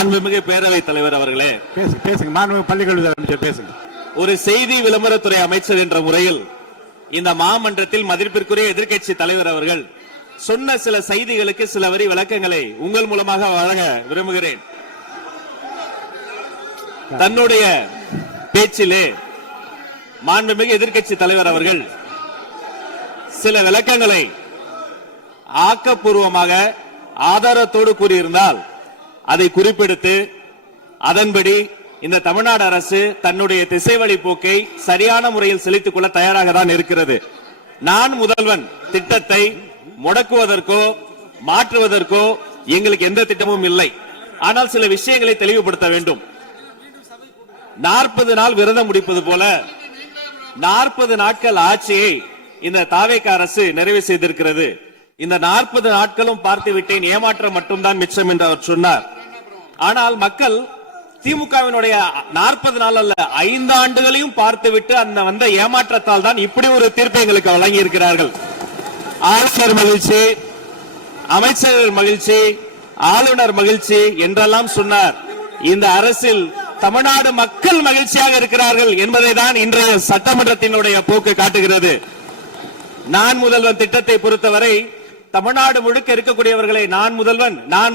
மாண்புமிகு பேரவைத் தலைவர் அவர்களே, பேசுங்க. மாண்புமிகு பள்ளிக்கல்வித்துறை அமைச்சர் பேசுங்க. ஒரு செய்தி விளம்பரத்துறை அமைச்சர் என்ற முறையில் இந்த மாமன்றத்தில் மதிப்பிற்குரிய எதிர்க்கட்சி தலைவர் அவர்கள் சொன்ன சில செய்திகளுக்கு சில வரி விளக்கங்களை உங்கள் மூலமாக வழங்க விரும்புகிறேன். தன்னுடைய பேச்சிலே மாண்புமிகு எதிர்க்கட்சி தலைவர் அவர்கள் சில விளக்கங்களை ஆக்கப்பூர்வமாக ஆதாரத்தோடு கூறியிருந்தால் அதை குறிப்பெடுத்து அதன்படி இந்த தமிழ்நாடு அரசு தன்னுடைய திசைவழி போக்கை சரியான முறையில் செலுத்திக் கொள்ள தயாராக தான் இருக்கிறது. நான் முதல்வன் திட்டத்தை முடக்குவதற்கோ மாற்றுவதற்கோ எங்களுக்கு எந்த திட்டமும் இல்லை. ஆனால் சில விஷயங்களை தெளிவுபடுத்த வேண்டும். 40 நாள் விரதம் முடிப்பது போல 40 நாட்கள் ஆட்சியை இந்த தாவேக அரசு நிறைவு செய்திருக்கிறது. இந்த 40 நாட்களும் பார்த்து விட்டேன், ஏமாற்றம் மட்டும்தான் மிச்சம் என்று அவர் சொன்னார். ஆனால் மக்கள் திமுகவினுடைய 40 நாள் அல்ல 5 ஆண்டுகளையும் பார்த்துவிட்டு அந்த வந்த ஏமாற்றத்தால் தான் இப்படி ஒரு தீர்ப்பை எங்களுக்கு வழங்கி இருக்கிறார்கள். ஆளுநர் மகிழ்ச்சி, அமைச்சர்கள் மகிழ்ச்சி, ஆளுநர் மகிழ்ச்சி என்றெல்லாம் சொன்னார். இந்த அரசில் தமிழ்நாடு மக்கள் மகிழ்ச்சியாக இருக்கிறார்கள் என்பதை தான் இன்றைய சட்டமன்றத்தினுடைய போக்கு காட்டுகிறது. நான் முதல்வன் திட்டத்தை பொறுத்தவரை தமிழ்நாடு முழுக்க இருக்கக்கூடியவர்களை நான்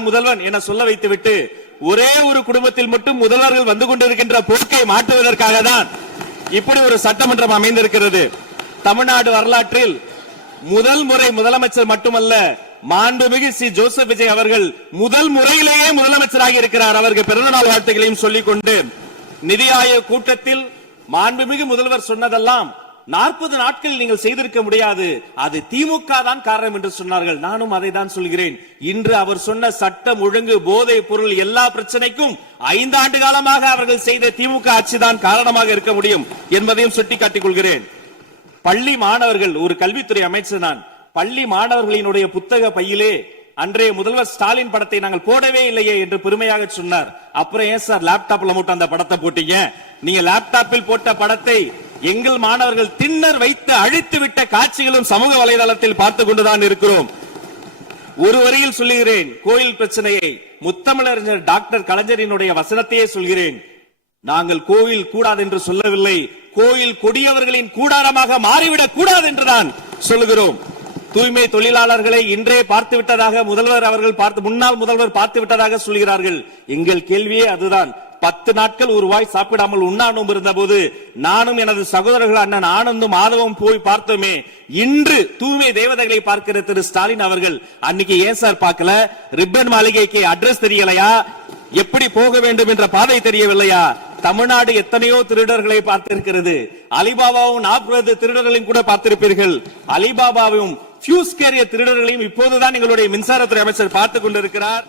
முதல்வன் என சொல்ல வைத்துவிட்டு ஒரே ஒரு குடும்பத்தில் மட்டும் முதல்வர்கள் வந்து கொண்டிருக்கின்ற போக்கை மாற்றுவதற்காக தான் இப்படி ஒரு சட்டமன்றம் அமைந்திருக்கிறது. தமிழ்நாடு வரலாற்றில் முதல் முறை முதலமைச்சர் மட்டுமல்ல, மாண்புமிகு சி ஜோசப் விஜய் அவர்கள் முதல் முறையிலேயே முதலமைச்சராக இருக்கிறார். அவருக்கு பிறந்தநாள் வாழ்த்துக்களையும் சொல்லிக் கொண்டு, நிதி ஆயோக் கூட்டத்தில் மாண்புமிகு முதல்வர் சொன்னதெல்லாம் 40 நாட்கள் நீங்கள் செய்திருக்க முடியாது, அது திமுக தான் காரணம் என்று சொன்னார்கள். நானும் அதை தான் சொல்கிறேன். இன்று அவர் சொன்ன சட்டம் ஒழுங்கு, போதை பொருள் எல்லா பிரச்சனைக்கும் 5 ஆண்டு காலமாக அவர்கள் செய்த திமுக ஆட்சி தான் காரணமாக இருக்க முடியும் என்பதையும் சுட்டிக்காட்டிக் கொள்கிறேன். பள்ளி மாணவர்கள், ஒரு கல்வித்துறை அமைச்சர் நான், பள்ளி மாணவர்களினுடைய புத்தக பையிலே அன்றைய முதல்வர் ஸ்டாலின் படத்தை நாங்கள் போடவே இல்லையே என்று பெருமையாக சொன்னார். அப்புறம் ஏன் சார் லேப்டாப்ல மட்டும் அந்த படத்தை போட்டீங்க? நீங்க லேப்டாப்பில் போட்ட படத்தை எங்கள் மாணவர்கள் திண்ணர் வைத்து அழித்து விட்ட காட்சிகளும் சமூக வலைதளத்தில் பார்த்து கொண்டுதான் இருக்கிறோம். ஒரு வரியில் சொல்லுகிறேன், கோயில் பிரச்சனையை முத்தமிழறிஞர் டாக்டர் கலைஞரினுடைய வசனத்தையே சொல்கிறேன். நாங்கள் கோயில் கூடாது என்று சொல்லவில்லை, கோயில் கொடியவர்களின் கூடாரமாக மாறிவிடக் கூடாது என்றுதான் சொல்லுகிறோம். தூய்மை தொழிலாளர்களை இன்றே பார்த்து விட்டதாக முன்னாள் முதல்வர் பார்த்து விட்டதாக சொல்கிறார்கள். எங்கள் கேள்வியே அதுதான். 10 நாட்கள் ஒரு வாய் சாப்பிடாமல் உண்ணாநோம்பு இருந்த போது நானும் எனது சகோதரர்கள் அண்ணன் ஆனந்தும் மாதவம் போய் பார்த்தோமே. இன்று தூய்மை தேவதைகளை பார்க்கிற திரு ஸ்டாலின் அவர்கள் அன்னைக்கு ஏன் சார் பார்க்கல? ரிப்பன் மாளிகைக்கு அட்ரஸ் தெரியலையா? எப்படி போக வேண்டும் என்ற பாதை தெரியவில்லையா? தமிழ்நாடு எத்தனையோ திருடர்களை பார்த்திருக்கிறது. அலிபாபாவும் 40 திருடர்களையும் கூட பார்த்திருப்பீர்கள். அலிபாபாவும் பியூஸ் கேரிய திருடர்களையும் இப்போதுதான் எங்களுடைய மின்சாரத்துறை அமைச்சர் பார்த்துக் கொண்டிருக்கிறார்.